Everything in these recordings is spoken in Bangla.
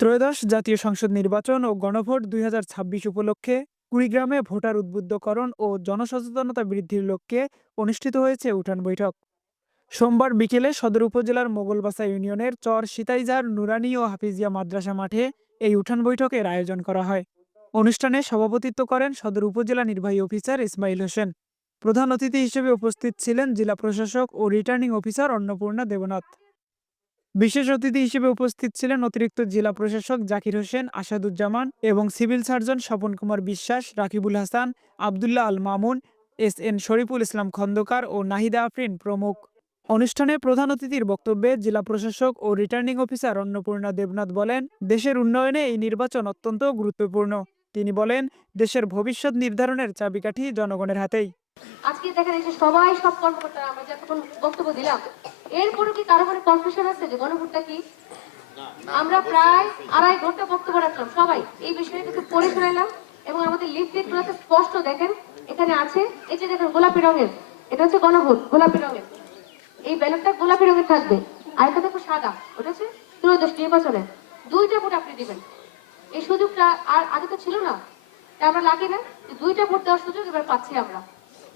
ত্রয়োদশ জাতীয় সংসদ নির্বাচন ও গণভোট ২০২৬ উপলক্ষে কুড়িগ্রামে ভোটার উদ্বুদ্ধকরণ ও জনসচেতনতা বৃদ্ধির লক্ষ্যে অনুষ্ঠিত হয়েছে উঠান বৈঠক। সোমবার বিকেলে সদর উপজেলার মোগলবাসা ইউনিয়নের চর সিতাইজার নুরানী ও হাফিজিয়া মাদ্রাসা মাঠে এই উঠান বৈঠকের আয়োজন করা হয়। অনুষ্ঠানে সভাপতিত্ব করেন সদর উপজেলা নির্বাহী অফিসার ইসমাইল হোসেন। প্রধান অতিথি হিসেবে উপস্থিত ছিলেন জেলা প্রশাসক ও রিটার্নিং অফিসার অন্নপূর্ণা দেবনাথ। বিশেষ অতিথি হিসেবে উপস্থিত ছিলেন অতিরিক্ত জেলা প্রশাসক জাকির হোসেন আসাদুজ্জামান এবং civil surgeon Swapan Kumar Biswas, Rakibul Hasan, Abdullah Al Mamun, S N. Shariful Islam Khandakar ও নাহিদা আফরিন প্রমুখ। অনুষ্ঠানে প্রধান অতিথির বক্তব্যে জেলা প্রশাসক ও রিটার্নিং অফিসার অন্নপূর্ণা দেবনাথ বলেন, দেশের উন্নয়নে এই নির্বাচন অত্যন্ত গুরুত্বপূর্ণ। তিনি বলেন, দেশের ভবিষ্যৎ নির্ধারণের চাবিকাঠি জনগণের হাতেই। আজকে দেখেন এই যে সবাই সব কর্মকর্তারা আমরা যতক্ষণ বক্তব্য দিলাম, এরপরও কি কারো মনে কনফিউশন আছে যে গণভোটটা কি? আমরা প্রায় 2.5 ঘন্টা বক্তব্য রাখলাম, সবাই এই বিষয়ে কিন্তু পড়ে শোনালাম এবং আমাদের লিফলেট গুলোতে স্পষ্ট দেখেন এখানে আছে, এই যে দেখেন গোলাপি রঙের, এটা হচ্ছে গণভোট গোলাপি রঙের, এই ব্যালটটা গোলাপি রঙের থাকবে। আর এটা দেখো সাদা, ওটা হচ্ছে ত্রয়োদশ নির্বাচনে 2টা ভোট আপনি দিবেন। এই সুযোগটা আর আগে তো ছিল না, আমরা লাগে না যে 2টা ভোট দেওয়ার সুযোগ এবার পাচ্ছি আমরা,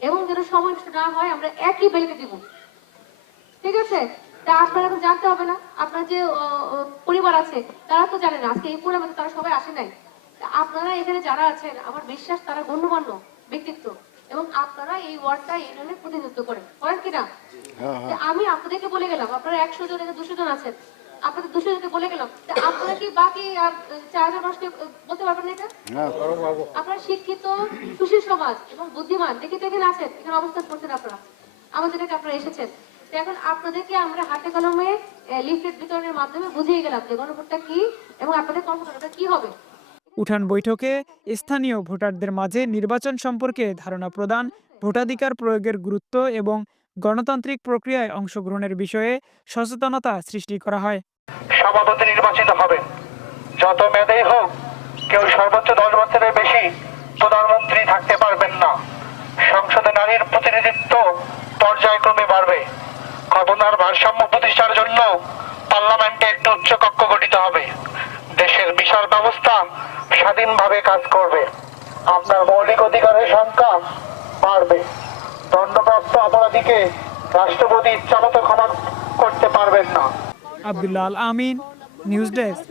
এবং যেন সময় না হয় আমরা একই ব্যালটে দিব। ঠিক আছে, তা আপনারা তো জানতে হবে না, আপনার যে পরিবার আছে তারা তো জানে না, আজকে এই পরিবারে তারা সবাই আসে নাই। আপনারা এখানে যারা আছেন আমার বিশ্বাস তারা গণ্যমান্য ব্যক্তিত্ব এবং আপনারা এই ওয়ার্ডটা ইউনিয়নের প্রতিনিধিত্ব করেন কিনা? আমি আপনাদেরকে বলে গেলাম আপনারা 100 জন 200 জন আছেন, আপনাদের 200 জনকে বলে গেলাম, আপনারা কি বাকি আর 4 জন মানুষকে বলতে পারবেন না এটা? আপনারা শিক্ষিত সুশীল সমাজ এবং বুদ্ধিমান দেখে তো এখানে আছেন, এখানে অবস্থান করছেন আপনারা, আমাদের এখানে আপনারা এসেছেন। এখন আপনাদেরকে আমরা হাতে কলমে লিফলেট বিতরণের মাধ্যমে বুঝিয়ে গেলাম যে গণভোটটা কি এবং আপনাদের কর্মকাণ্ডটা কি হবে। উঠান বৈঠকে স্থানীয় ভোটারদের মাঝে নির্বাচন সম্পর্কে ধারণা প্রদান, ভোটাধিকার প্রয়োগের গুরুত্ব এবং গণতান্ত্রিক প্রক্রিয়ায় অংশগ্রহণের বিষয়ে সচেতনতা সৃষ্টি করা হয়। সভাপতি নির্বাচিত হবে, যত মেধাই হোক কেউ সর্বোচ্চ 10 বছরের বেশি প্রধানমন্ত্রী থাকতে পারবেন না। সংসদে নারীর প্রতিনিধিত্ব পর্যায়ক্রমে বাড়বে। ক্ষমতার ভারসাম্য প্রতিষ্ঠার জন্য পার্লামেন্টে একটি উচ্চ কক্ষ গঠিত হবে। দেশের বিশাল ব্যবস্থা স্বাধীনভাবে কাজ করবে। আপনার মৌলিক অধিকারের সংখ্যা বাড়বে। দণ্ডপ্রাপ্ত অপরাধীকে রাষ্ট্রপতি ইচ্ছামতো ক্ষমা করতে পারবেন না। আবদুল্লাহ আল আমিন, নিউজ ডেস্ক।